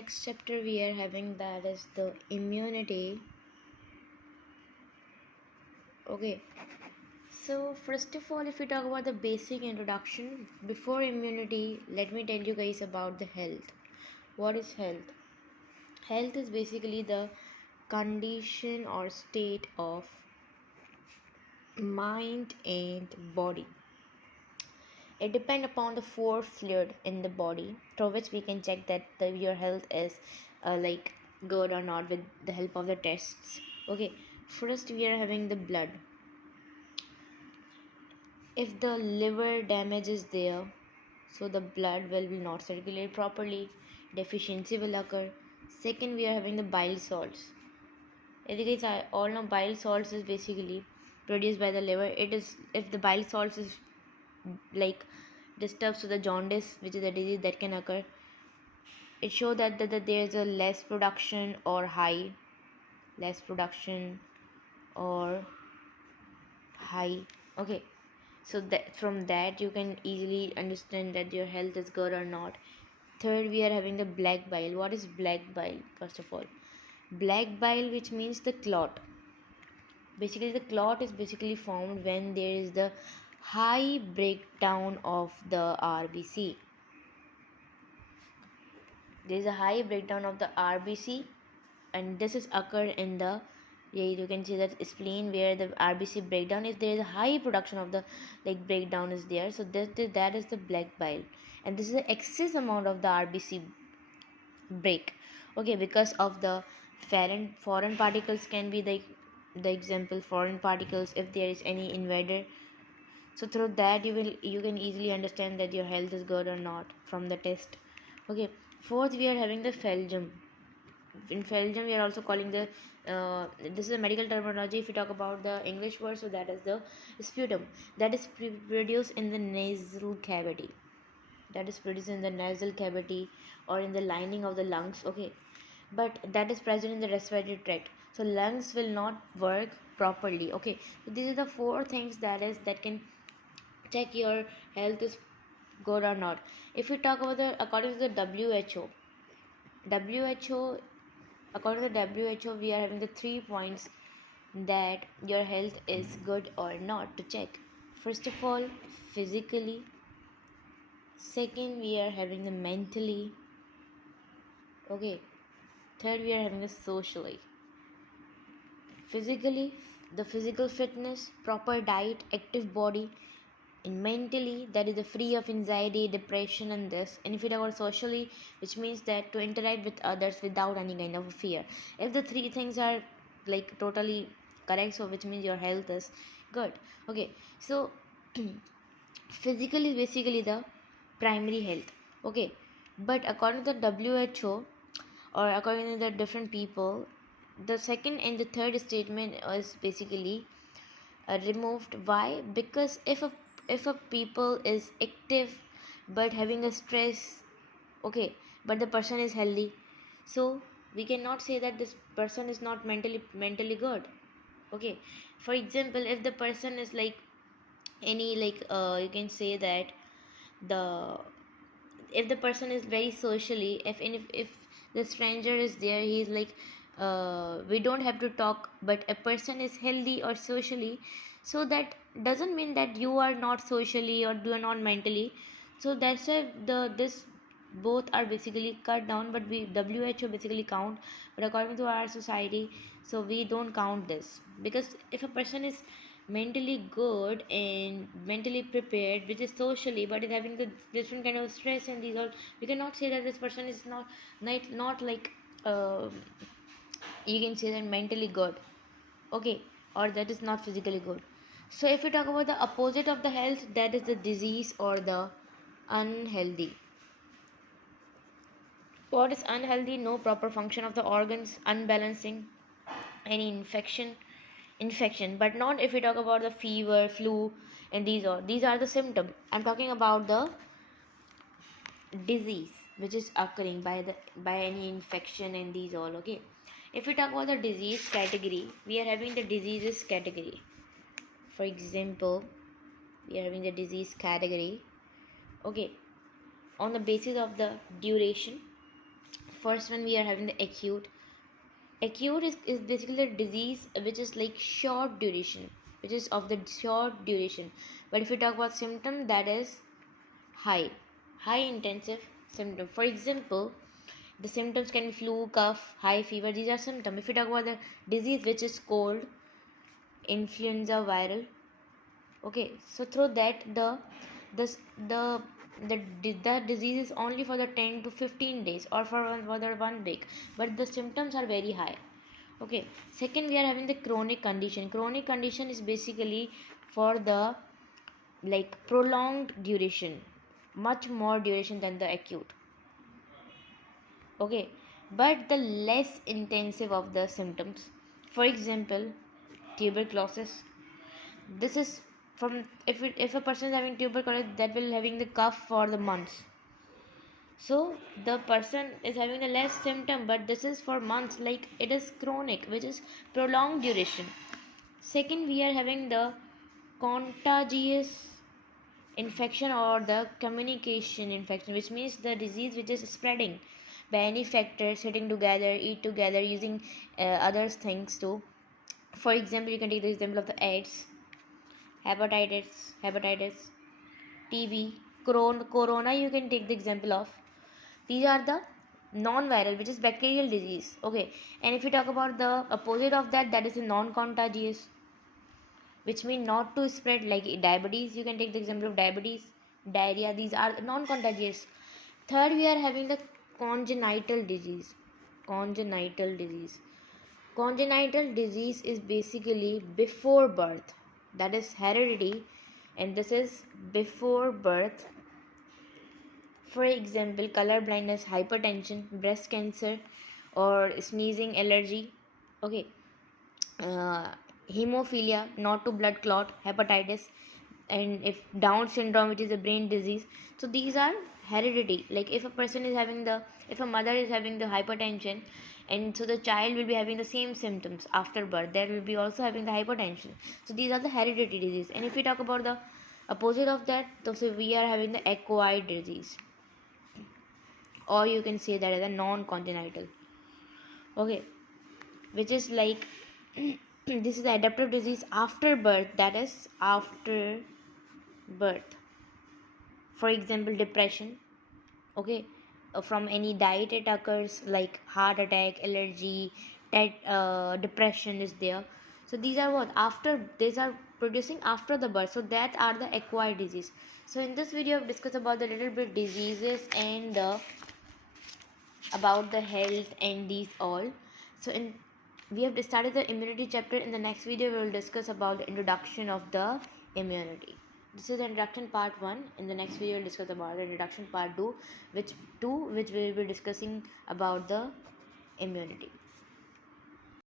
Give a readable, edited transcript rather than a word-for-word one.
next chapter we are having, that is the immunity. Okay, so first of all, if we talk about the basic introduction before immunity, let me tell you guys about the health. What is health? Health is basically the condition or state of mind and body. It depends upon the four fluid in the body through which we can check that your health is like good or not with the help of the tests. Okay, first we are having the blood. If the liver damage is there, so the blood will not circulate properly, deficiency will occur. Second, we are having the bile salts. As you guys all know, bile salts is basically produced by the liver. It is, if the bile salts is like disturbs to the jaundice, which is a disease that can occur, it shows that there is a less production or less production or high. Okay, so that from that you can easily understand that your health is good or not. Third, we are having the black bile. What is black bile? First of all, black bile, which means the clot. Basically, the clot is basically formed when there is the high breakdown of the RBC. There is a high breakdown of the RBC, and this is occurred in the, yeah, you can see that spleen where the RBC breakdown. If there is a high production of the like breakdown is there, so that is the black bile, and this is the excess amount of the RBC break. Okay, because of the foreign particles can be the example foreign particles if there is any invader. So through that you can easily understand that your health is good or not from the test. Okay, fourth we are having the phalgem. In phalgem we are also calling the this is a medical terminology. If you talk about the English word, so that is the sputum that is produced in the nasal cavity, that is produced in the nasal cavity or in the lining of the lungs. Okay, but that is present in the respiratory tract, so lungs will not work properly. Okay, so these are the four things that can check your health is good or not. If we talk about the according to the WHO, according to the WHO, we are having the 3 points that your health is good or not to check. First of all, physically. Second, we are having the mentally. Okay. Third, we are having the socially. Physically, the physical fitness, proper diet, active body. And mentally, that is the free of anxiety, depression, and this. And if you talk about socially, which means that to interact with others without any kind of fear. If the three things are like totally correct, so which means your health is good. Okay, so physical is basically the primary health. Okay, but according to the WHO or according to the different people, the second and the third statement is basically removed. Why? Because if a people is active but having a stress, okay, but the person is healthy, so we cannot say that this person is not mentally good. Okay, for example, if the person is like any like you can say that the if the person is very socially, if the stranger is there, he is like we don't have to talk, but a person is healthy or socially, so that doesn't mean that you are not socially or you are not mentally. So that's why this both are basically cut down, but we WHO basically count, but according to our society, so we don't count this. Because if a person is mentally good and mentally prepared, which is socially, but is having the different kind of stress and these all, we cannot say that this person is not like you can say that mentally good. Okay, or that is not physically good. So if we talk about the opposite of the health, that is the disease or the unhealthy. What is unhealthy? No proper function of the organs, unbalancing, any infection, but not if we talk about the fever, flu, and these are the symptoms. I'm talking about the disease which is occurring by any infection and these all. Okay, if we talk about the disease category, we are having the diseases category. For example, we are having the disease category. Okay, on the basis of the duration. first one we are having the acute. Acute is basically a disease which is like short duration, which is of the short duration. But if we talk about symptom, that is high intensive symptom. For example, the symptoms can be flu, cough, high fever. These are symptoms. If we talk about the disease which is cold, influenza, viral. Okay, so through that this the disease is only for the 10 to 15 days or for the 1 week, but the symptoms are very high. Okay, second we are having the chronic condition. Chronic condition is basically for the like prolonged duration, much more duration than the acute. Okay, but the less intensive of the symptoms. For example, tuberculosis. This is from if a person is having tuberculosis, that will having the cough for the months. So the person is having a less symptom, but this is for months, like it is chronic, which is prolonged duration. Second, we are having the contagious infection or the communication infection, which means the disease which is spreading by any factor, sitting together, eat together, using other things too. For example, you can take the example of the AIDS, hepatitis, TB, corona. You can take the example of. These are the non-viral, which is bacterial disease. Okay, and if you talk about the opposite of that, that is a non-contagious, which means not to spread, like diabetes. You can take the example of diabetes, diarrhea. These are non-contagious. Third, we are having the congenital disease. Congenital disease. Congenital disease is basically before birth, that is heredity, and this is before birth. For example, color blindness, hypertension, breast cancer, or sneezing allergy. Okay, uh, hemophilia, not to blood clot, hepatitis, and if Down syndrome, which is a brain disease. So these are heredity. Like if a mother is having the hypertension, and so the child will be having the same symptoms after birth, there will be also having the hypertension. So these are the hereditary disease. And if we talk about the opposite of that, so we are having the acquired disease, or you can say that as a non-congenital. Okay, which is like this is the adaptive disease after birth, that is after birth. For example, depression. Okay, from any diet it occurs, like heart attack, allergy, that depression is there. So these are what after, these are producing after the birth, so that are the acquired disease. So in this video I've discussed about the little bit diseases and about the health and these all. So we have started the immunity chapter. In the next video we will discuss about the introduction of the immunity. This is the introduction part 1. In the next video we'll discuss about the introduction part 2, which we will be discussing about the immunity.